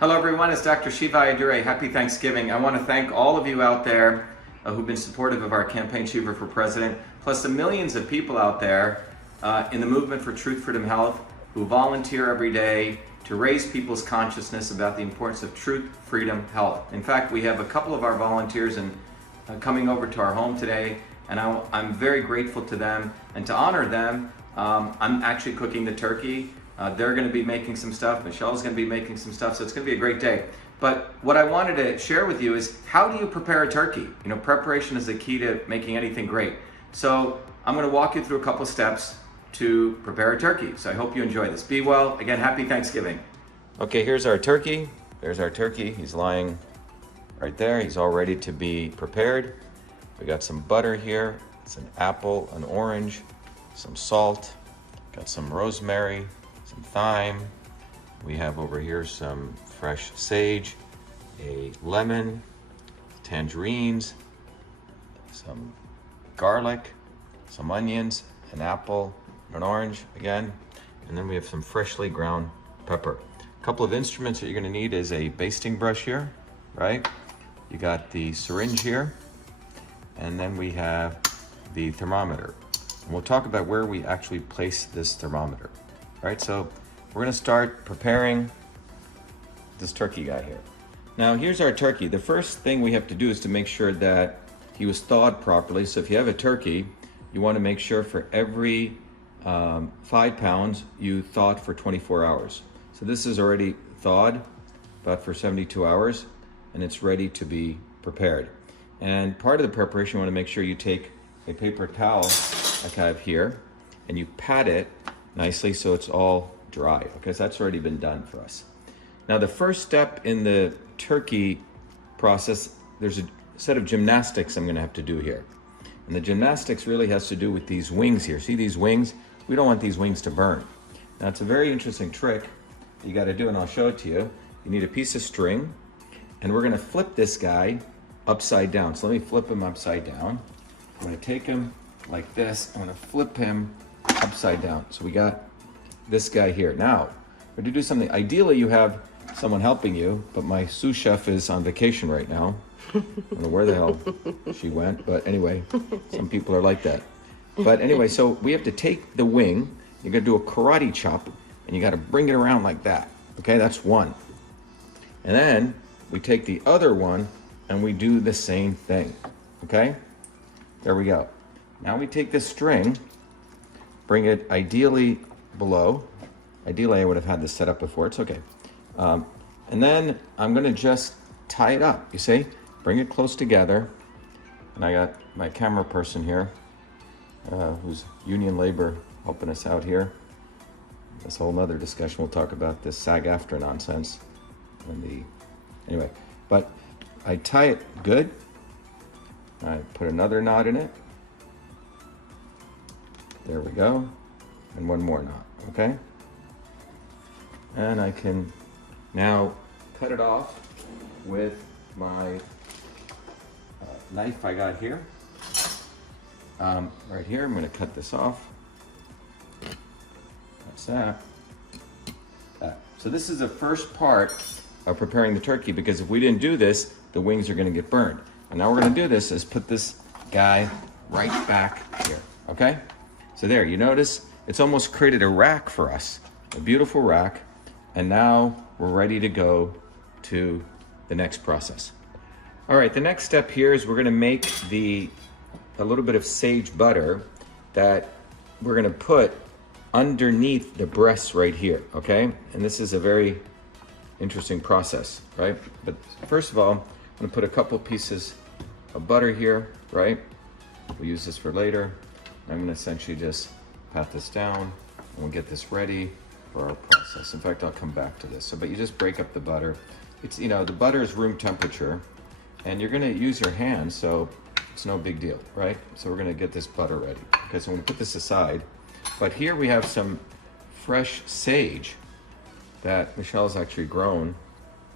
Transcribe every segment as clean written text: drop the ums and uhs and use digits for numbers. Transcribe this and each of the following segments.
Hello everyone, it's Dr.SHIVA Ayyadurai. Happy Thanksgiving. I want to thank all of you out there who've been supportive of our campaign Shiva for President, plus the millions of people out there in the movement for truth, freedom, health, who volunteer every day to raise people's consciousness about the importance of truth, freedom, health. In fact, we have a couple of our volunteers coming over to our home today, and I'm very grateful to them. And to honor them, I'm actually cooking the turkey. They're going to be making some stuff. Michelle's going to be making some stuff. So it's going to be a great day. But what I wanted to share with you is, how do you prepare a turkey? You know, preparation is the key to making anything great. So I'm going to walk you through a couple steps to prepare a turkey. So I hope you enjoy this. Be well. Again, happy Thanksgiving. Okay, here's our turkey. There's our turkey. He's lying right there. He's all ready to be prepared. We got some butter here. It's an apple, an orange, some salt, got some rosemary, some thyme. We have over here some fresh sage, a lemon, tangerines, some garlic, some onions, an apple, an orange again, and then we have some freshly ground pepper. A couple of instruments that you're going to need is a basting brush here, right? You got the syringe here, and then we have the thermometer. And we'll talk about where we actually place this thermometer. Right, so we're gonna start preparing this turkey guy here. Now here's our turkey. The first thing we have to do is to make sure that he was thawed properly. So if you have a turkey, you wanna make sure for every 5 pounds, you thaw it for 24 hours. So this is already thawed, about for 72 hours, and it's ready to be prepared. And part of the preparation, you wanna make sure you take a paper towel like I have here, and you pat it nicely so it's all dry, because that's already been done for us. Now the first step in the turkey process, there's a set of gymnastics I'm gonna have to do here. And the gymnastics really has to do with these wings here. See these wings? We don't want these wings to burn. Now it's a very interesting trick you gotta do, and I'll show it to you. You need a piece of string, and we're gonna flip this guy upside down. So let me flip him upside down. I'm gonna take him like this. I'm gonna flip him upside down. So we got this guy here. Now, we're to do something. Ideally, you have someone helping you, but my sous chef is on vacation right now. I don't know where the hell she went, but anyway, some people are like that. But anyway, so we have to take the wing, you're gonna do a karate chop, and you gotta bring it around like that. Okay, that's one. And then we take the other one and we do the same thing. Okay, there we go. Now we take this string, bring it ideally below. Ideally, I would have had this set up before. It's okay. And then I'm going to just tie it up. You see? Bring it close together. And I got my camera person here, who's union labor helping us out here. That's a whole nother discussion. We'll talk about this SAG-AFTRA nonsense. Anyway, but I tie it good. I put another knot in it. There we go. And one more knot, okay? And I can now cut it off with my knife I got here. Right here, I'm gonna cut this off. That's that. So this is the first part of preparing the turkey, because if we didn't do this, the wings are gonna get burned. And now we're gonna do this is put this guy right back here, okay? So there, you notice it's almost created a rack for us, a beautiful rack. And now we're ready to go to the next process. All right, the next step here is we're gonna make a little bit of sage butter that we're gonna put underneath the breasts right here, okay? And this is a very interesting process, right? But first of all, I'm gonna put a couple pieces of butter here, right? We'll use this for later. I'm gonna essentially just pat this down, and we'll get this ready for our process. In fact, I'll come back to this. So, but you just break up the butter. It's, you know, the butter is room temperature, and you're gonna use your hands, so it's no big deal, right? So we're gonna get this butter ready. Okay, so I'm gonna put this aside. But here we have some fresh sage that Michelle's actually grown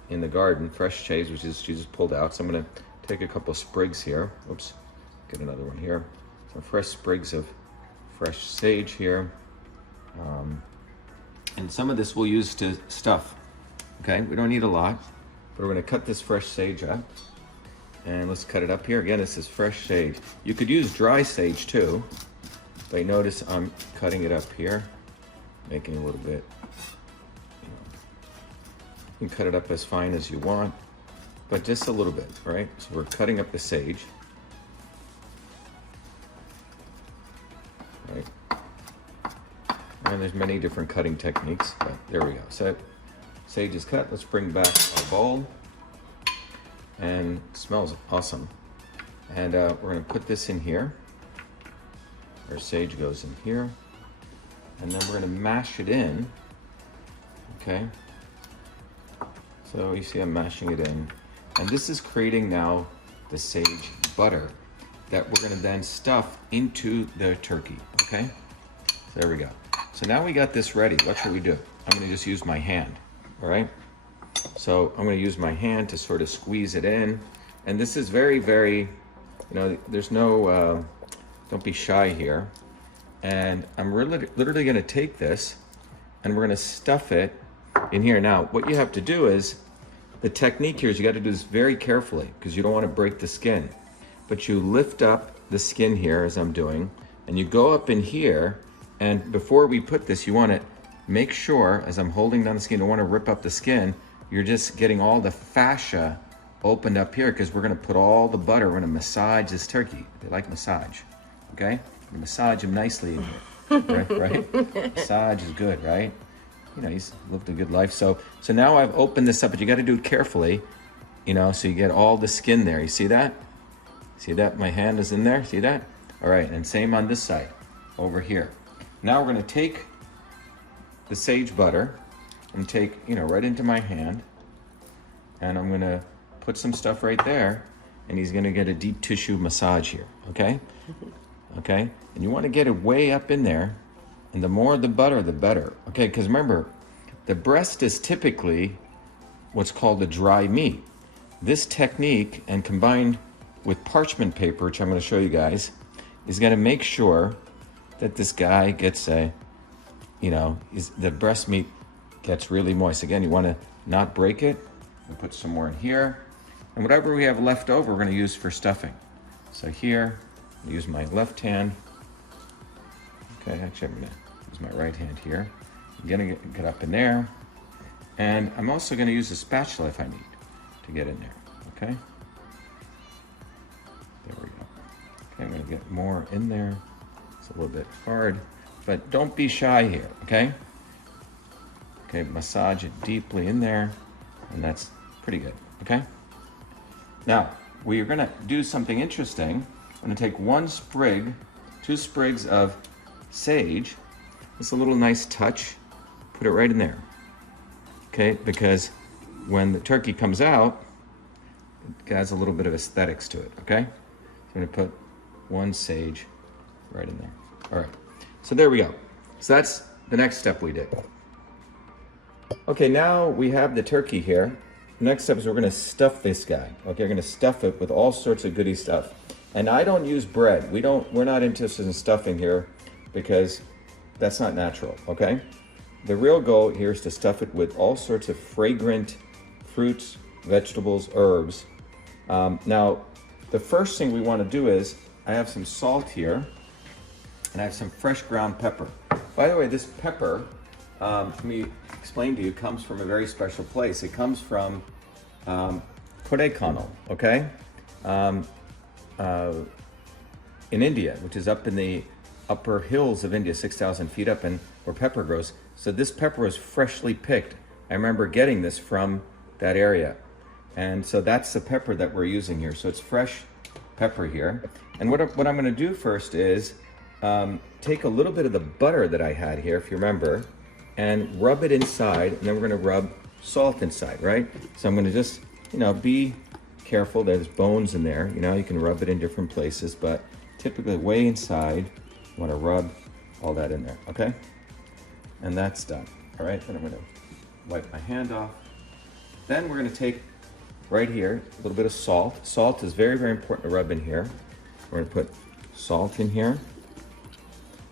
in the garden, fresh sage, which is she just pulled out. So I'm gonna take a couple sprigs here. Oops, get another one here. Some fresh sprigs of fresh sage here. And some of this we'll use to stuff okay? We don't need a lot, but we're gonna cut this fresh sage up. And let's cut it up here. Again, this is fresh sage. You could use dry sage too, but you notice I'm cutting it up here, making a little bit. You can cut it up as fine as you want, but just a little bit, right? So we're cutting up the sage. Right. And there's many different cutting techniques, but there we go. So sage is cut. Let's bring back our bowl. And it smells awesome. And we're gonna put this in here. Our sage goes in here. And then we're gonna mash it in, okay? So you see I'm mashing it in. And this is creating now the sage butter that we're gonna then stuff into the turkey, okay? So there we go. So now we got this ready. What should we do? I'm gonna just use my hand, all right? So I'm gonna use my hand to sort of squeeze it in. And this is very, very, you know, there's no, don't be shy here. And I'm literally gonna take this and we're gonna stuff it in here. Now, what you have to do is, the technique here is you gotta do this very carefully because you don't wanna break the skin. But you lift up the skin here as I'm doing, and you go up in here, and before we put this, you wanna make sure, as I'm holding down the skin, you don't wanna rip up the skin, you're just getting all the fascia opened up here because we're gonna put all the butter, we're gonna massage this turkey. They like massage, okay? You massage him nicely in here, right? Massage is good, right? You know, he's lived a good life. So now I've opened this up, but you gotta do it carefully, you know, so you get all the skin there. You see that? See that? My hand is in there, see that? All right, and same on this side, over here. Now we're gonna take the sage butter and take, you know, right into my hand, and I'm gonna put some stuff right there, and he's gonna get a deep tissue massage here, okay? Okay, and you wanna get it way up in there, and the more the butter, the better, okay? Because remember, the breast is typically what's called a dry meat. This technique, and combined with parchment paper, which I'm gonna show you guys, is gonna make sure that this guy gets a, you know, the breast meat gets really moist. Again, you wanna not break it. We'll put some more in here. And whatever we have left over, we're gonna use for stuffing. So here, I'll use my left hand. Okay, actually I'm gonna use my right hand here. I'm gonna get up in there. And I'm also gonna use a spatula if I need to get in there, okay? There we go. Okay, I'm gonna get more in there. It's a little bit hard, but don't be shy here, okay? Okay, massage it deeply in there, and that's pretty good, okay? Now, we are gonna do something interesting. I'm gonna take two sprigs of sage. It's a little nice touch. Put it right in there, okay? Because when the turkey comes out, it has a little bit of aesthetics to it, okay? So I'm gonna put one sage right in there. All right, so there we go. So that's the next step we did. Okay, now we have the turkey here. The next step is we're gonna stuff this guy. Okay, we're gonna stuff it with all sorts of goodie stuff. And I don't use bread. We're not interested in stuffing here because that's not natural, okay? The real goal here is to stuff it with all sorts of fragrant fruits, vegetables, herbs. Now, the first thing we wanna do is, I have some salt here, and I have some fresh ground pepper. By the way, this pepper, let me explain to you, comes from a very special place. It comes from Kodaikanal, okay? In India, which is up in the upper hills of India, 6,000 feet up, and where pepper grows. So this pepper was freshly picked. I remember getting this from that area. And so that's the pepper that we're using here. So it's fresh pepper here. And what I'm gonna do first is take a little bit of the butter that I had here, if you remember, and rub it inside, and then we're gonna rub salt inside, right? So I'm gonna just, you know, be careful. There's bones in there, you know, you can rub it in different places, but typically way inside, you wanna rub all that in there, okay? And that's done, all right? Then I'm gonna wipe my hand off. Then we're gonna take, right here, a little bit of salt. Salt is very, very important to rub in here. We're gonna put salt in here.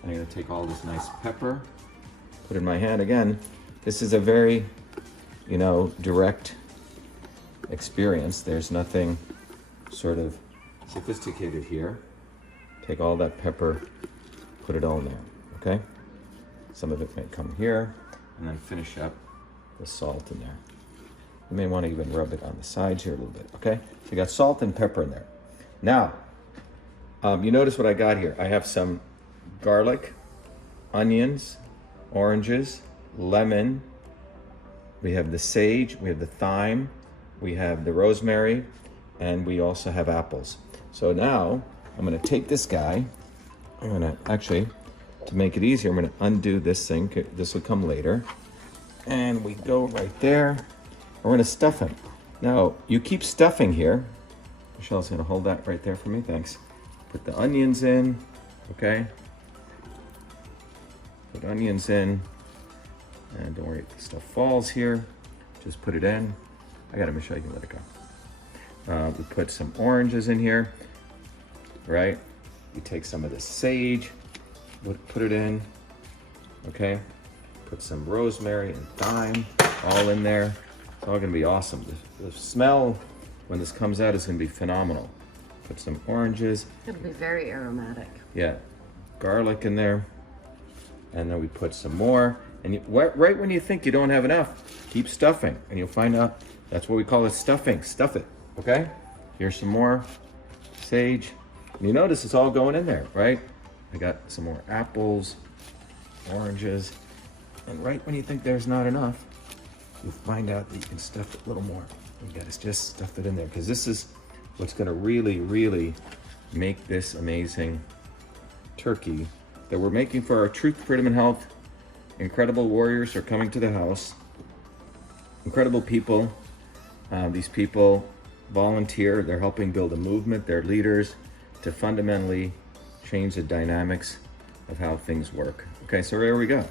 And I'm gonna take all this nice pepper, put it in my hand again. This is a very you know, direct experience. There's nothing sort of sophisticated here. Take all that pepper, put it all in there, okay? Some of it may come here, and then finish up the salt in there. You may want to even rub it on the sides here a little bit, okay? So you got salt and pepper in there. Now, you notice what I got here. I have some garlic, onions, oranges, lemon. We have the sage, we have the thyme, we have the rosemary, and we also have apples. So now I'm gonna take this guy. I'm gonna actually, to make it easier, I'm gonna undo this thing. This will come later. And we go right there. We're gonna stuff him. Now, you keep stuffing here. Michelle's gonna hold that right there for me, thanks. Put the onions in, okay? Put onions in. And don't worry if the stuff falls here. Just put it in. I got it, Michelle, you can let it go. We put some oranges in here, right? You take some of the sage, put it in, okay? Put some rosemary and thyme all in there. It's all gonna be awesome. The smell when this comes out is gonna be phenomenal. Put some oranges. It'll be very aromatic. Yeah, garlic in there. And then we put some more. And right when you think you don't have enough, keep stuffing. And you'll find out that's what we call it, stuffing. Stuff it, okay? Here's some more sage. And you notice it's all going in there, right? I got some more apples, oranges. And right when you think there's not enough, you'll find out that you can stuff it a little more. You gotta just stuff it in there, because this is what's gonna really, really make this amazing turkey that we're making for our Truth, Freedom, and Health. Incredible warriors are coming to the house. Incredible people. These people volunteer. They're helping build a movement. They're leaders to fundamentally change the dynamics of how things work. Okay, so there we go.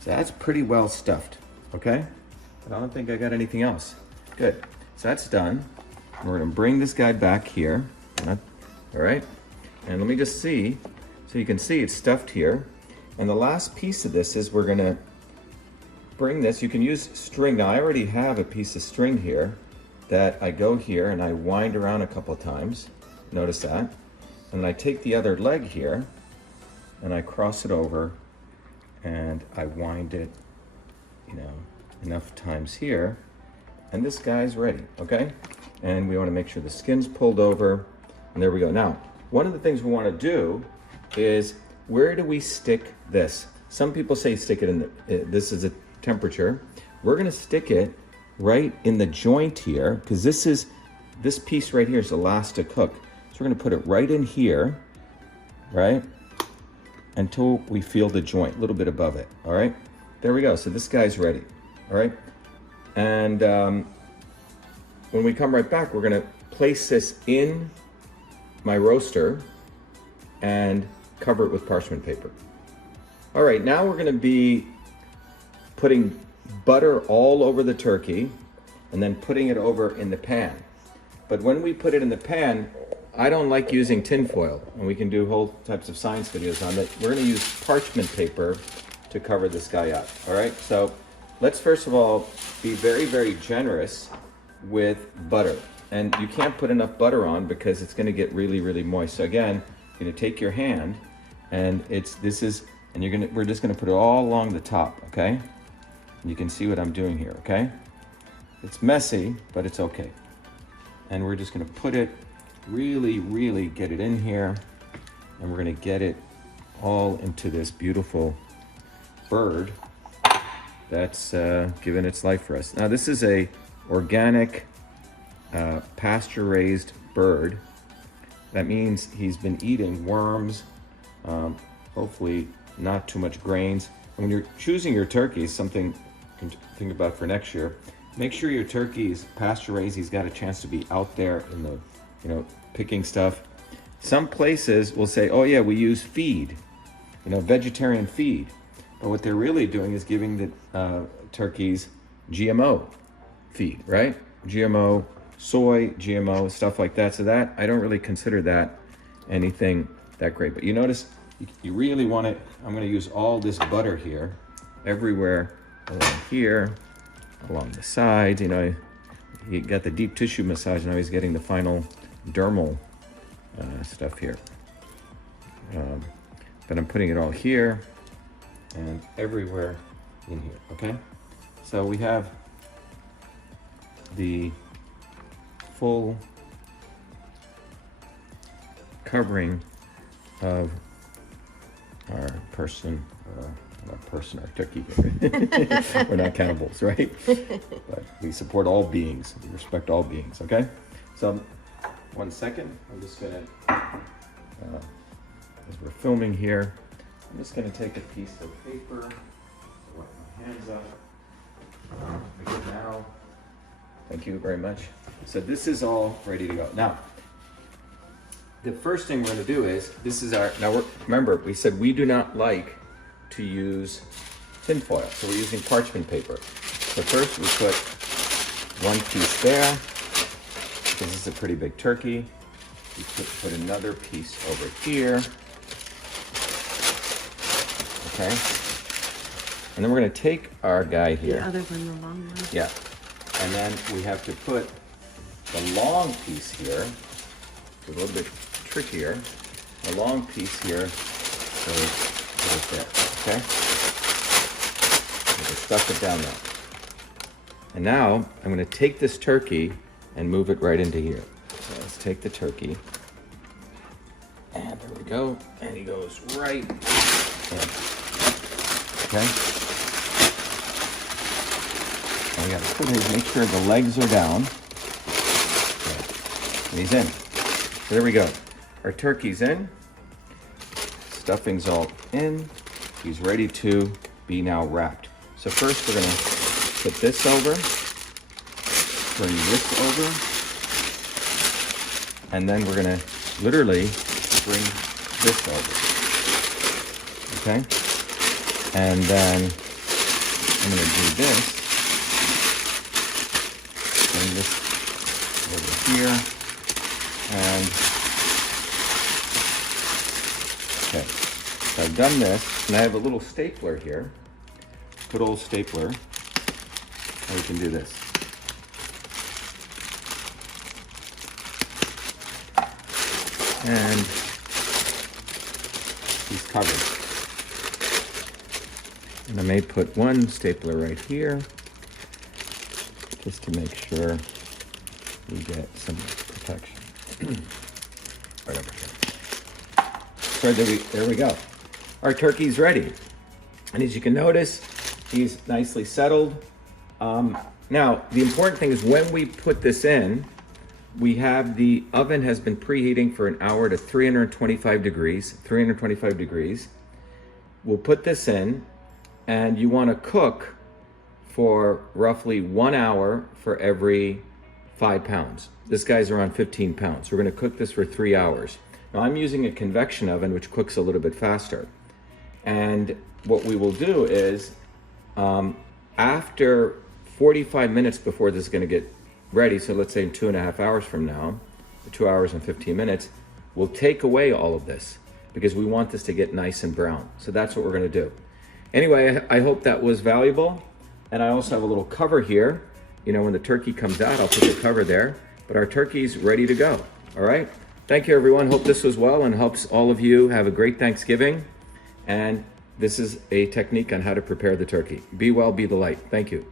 So that's pretty well stuffed, okay? But I don't think I got anything else. Good, so that's done. We're gonna bring this guy back here, all right? And let me just see, so you can see it's stuffed here. And the last piece of this is we're gonna bring this, you can use string. Now I already have a piece of string here that I go here and I wind around a couple of times. Notice that. And I take the other leg here and I cross it over and I wind it, you know, enough times here. And this guy's ready, okay? And we wanna make sure the skin's pulled over. And there we go. Now, one of the things we wanna do is, where do we stick this? Some people say stick it in the, this is a temperature. We're gonna stick it right in the joint here, because this piece right here is the last to cook. So we're gonna put it right in here, right? Until we feel the joint, a little bit above it, all right? There we go, so this guy's ready, all right? And when we come right back, we're gonna place this in my roaster and cover it with parchment paper. All right, now we're gonna be putting butter all over the turkey and then putting it over in the pan. But when we put it in the pan, I don't like using tin foil, and we can do whole types of science videos on it. We're gonna use parchment paper to cover this guy up, all right? So let's first of all be very, very generous with butter. And you can't put enough butter on because it's gonna get really, really moist. So again, you're gonna take your hand and we're just gonna put it all along the top, okay? You can see what I'm doing here, okay? It's messy, but it's okay. And we're just gonna put it, really, really get it in here, and we're gonna get it all into this beautiful bird that's given its life for us. Now this is a organic, pasture-raised bird. That means he's been eating worms, hopefully not too much grains. And when you're choosing your turkeys, something you can think about for next year, make sure your turkey is pasture-raised. He's got a chance to be out there in the, you know, picking stuff. Some places will say, oh yeah, we use feed, you know, vegetarian feed. But what they're really doing is giving the turkeys GMO feed, right? GMO soy, GMO, stuff like that. So that, I don't really consider that anything that great. But you notice, you really want it, I'm gonna use all this butter here, everywhere, along here, along the sides. You know, he got the deep tissue massage, now he's getting the final dermal stuff here. But I'm putting it all here and everywhere in here, okay? So we have the full covering of our person, our turkey here. We're not cannibals, right? But we support all beings. We respect all beings, okay? So, 1 second. I'm just gonna, as we're filming here, I'm just gonna take a piece of paper, wipe my hands up. Now, thank you very much. So this is all ready to go. Now, the first thing we're going to do is, this is our, now remember, we said we do not like to use tin foil, so we're using parchment paper. So first we put one piece there, because this is a pretty big turkey. We put another piece over here. Okay. And then we're going to take our guy here. The other one, the long one. Yeah. And then we have to put the long piece here. It's a little bit trickier. The long piece here goes right there. Okay? We'll stuff it down there. And now I'm going to take this turkey and move it right into here. So let's take the turkey. And there we go. And he goes right in. Okay? And we got to put his, make sure the legs are down. Okay. And he's in. So there we go. Our turkey's in. Stuffing's all in. He's ready to be now wrapped. So first we're going to put this over. Bring this over. And then we're going to literally bring this over. Okay? And then I'm going to do this. Bring this over here. And okay. So I've done this, and I have a little stapler here. Good old stapler. And we can do this. And he's covered. And I may put one stapler right here, just to make sure we get some protection. Right over here. So there we go. Our turkey's ready. And as you can notice, he's nicely settled. Now, the important thing is when we put this in, we have the oven has been preheating for an hour to 325 degrees. We'll put this in, and you want to cook for roughly 1 hour for every 5 pounds. This guy's around 15 pounds. We're going to cook this for 3 hours. Now I'm using a convection oven, which cooks a little bit faster. And what we will do is, after 45 minutes before this is going to get ready, so let's say in 2.5 hours from now, 2 hours and 15 minutes, we'll take away all of this because we want this to get nice and brown. So that's what we're going to do. Anyway, I hope that was valuable. And I also have a little cover here. You know, when the turkey comes out, I'll put the cover there. But our turkey's ready to go. All right? Thank you, everyone. Hope this was well and helps all of you have a great Thanksgiving. And this is a technique on how to prepare the turkey. Be well, be the light. Thank you.